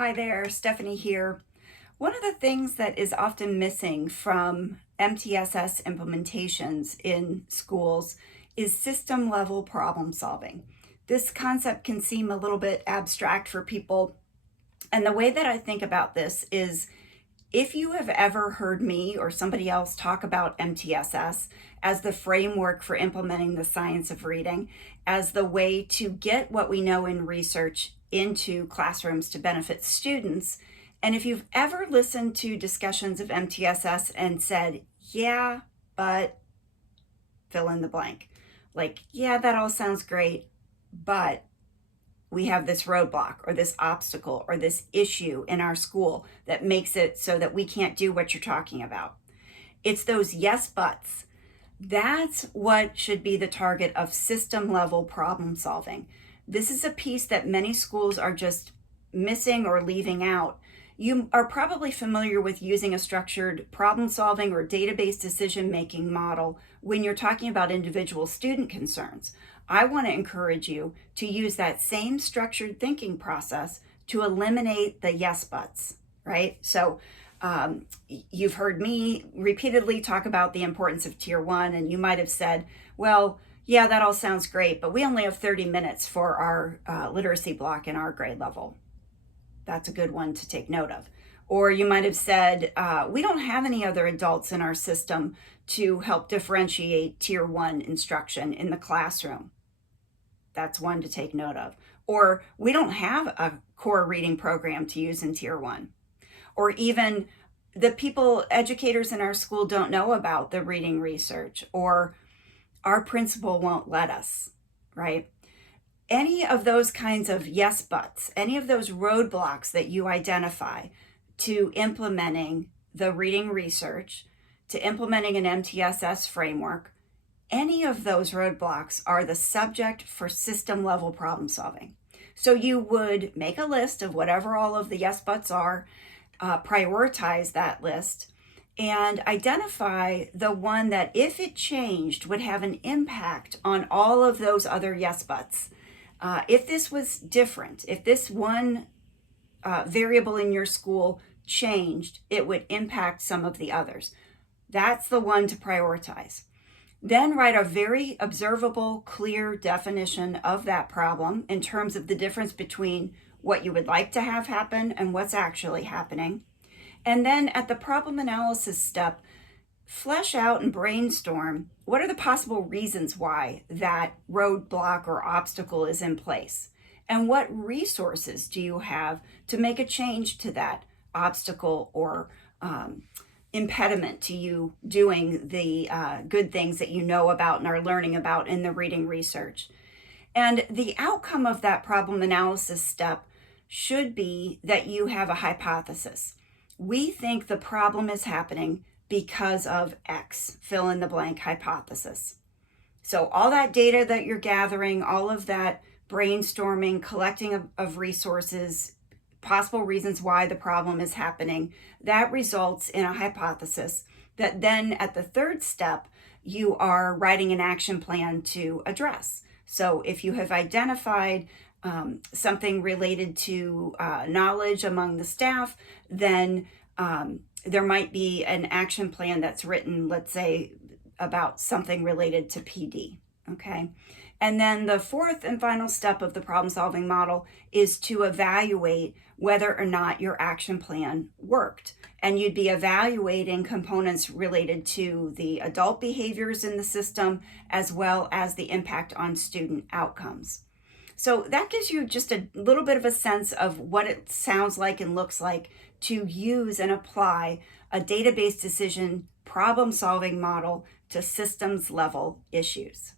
Hi there, Stephanie here. One of the things that is often missing from MTSS implementations in schools is system level problem solving. This concept can seem a little bit abstract for people, and the way that I think about this is if you have ever heard me or somebody else talk about MTSS as the framework for implementing the science of reading, as the way to get what we know in research into classrooms to benefit students, and if you've ever listened to discussions of MTSS and said, yeah, but fill in the blank, like, yeah, that all sounds great, but we have this roadblock or this obstacle or this issue in our school that makes it so that we can't do what you're talking about. It's those yes buts. That's what should be the target of system level problem solving. This is a piece that many schools are just missing or leaving out. You are probably familiar with using a structured problem solving or database decision making model when you're talking about individual student concerns. I want to encourage you to use that same structured thinking process to eliminate the yes buts, right? So you've heard me repeatedly talk about the importance of tier one, and you might have said, well, yeah, that all sounds great, but we only have 30 minutes for our literacy block in our grade level. That's a good one to take note of. Or you might have said, we don't have any other adults in our system to help differentiate tier one instruction in the classroom. That's one to take note of. Or we don't have a core reading program to use in tier one. Or even educators in our school don't know about the reading research, or our principal won't let us, right? Any of those kinds of yes buts, any of those roadblocks that you identify to implementing the reading research, to implementing an MTSS framework, any of those roadblocks are the subject for system level problem solving. So you would make a list of whatever all of the yes buts are, prioritize that list, and identify the one that, if it changed, would have an impact on all of those other yes buts. If this was different, if this one variable in your school changed, it would impact some of the others. That's the one to prioritize. Then write a very observable, clear definition of that problem in terms of the difference between what you would like to have happen and what's actually happening. And then at the problem analysis step, flesh out and brainstorm what are the possible reasons why that roadblock or obstacle is in place, and what resources do you have to make a change to that obstacle or impediment to you doing the good things that you know about and are learning about in the reading research. And the outcome of that problem analysis step should be that you have a hypothesis. We think the problem is happening because of X, fill in the blank hypothesis. So all that data that you're gathering, all of that brainstorming, collecting of resources, possible reasons why the problem is happening, that results in a hypothesis that then at the third step, you are writing an action plan to address. So if you have identified something related to knowledge among the staff, then there might be an action plan that's written, let's say, about something related to PD, okay? And then the fourth and final step of the problem-solving model is to evaluate whether or not your action plan worked. And you'd be evaluating components related to the adult behaviors in the system, as well as the impact on student outcomes. So that gives you just a little bit of a sense of what it sounds like and looks like to use and apply a database decision problem-solving model to systems level issues.